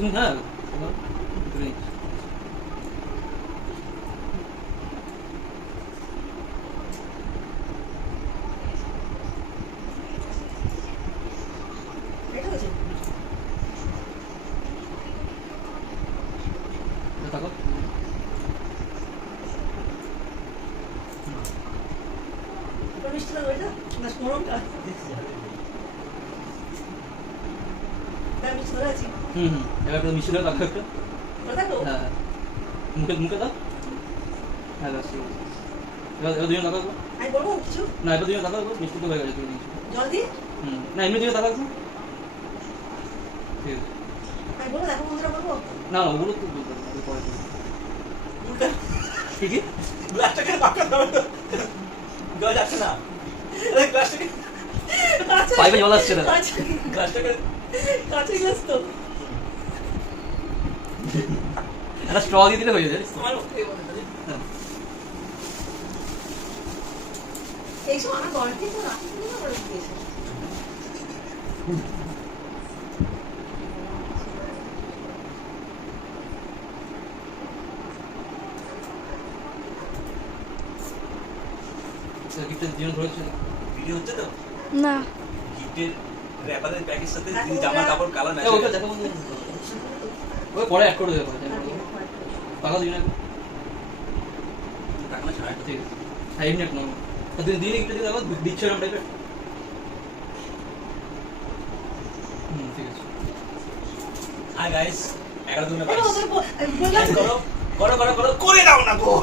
তুমি হ্যাঁ এবার তো মিশিয়ে দাও একটা হ্যাঁ মুখে মুখে দাও হ্যাঁ বাস এবার দুজন দাদা আমি বলবো কিছু না এবার দুজন দাদা মিষ্টি তো হয়ে গেছে তুমি জল দিয়ে না এমনি দুজন দাদা ঠিক আছে আমি বলবো দেখো বন্ধুরা বলবো না না ওগুলো তো বলতে হবে পরে ঠিক আছে গ্লাসটাকে পাকা দাও গাছ আছে না আরে গ্লাসটাকে পাইপে জল আসছে না গ্লাসটাকে কাছে গ্লাস তো একটা স্ট্র দিয়ে দিলে হয়ে যাবে তোমার ওকে বলে এই সময় আমার গল্পে তো রাখি না করে দিয়েছে গিফটের জীবন ধরেছে ভিডিও হচ্ছে তো না গিফটের র‍্যাপারের প্যাকেজ সাথে জামা কাপড় কালার ম্যাচ ওটা দেখো বন্ধু ওই পরে অ্যাড করে দেবো টাকা দিই না টাকা না ছাড়া ঠিক আছে হ্যাঁ এমনি এক নম্বর দিন দিন গিফট দিয়ে দাও দিচ্ছে এরকম টাইপের ঠিক আছে হাই গাইস 11 দিনে 22 বললাম করো করো করো করো করে দাও না গো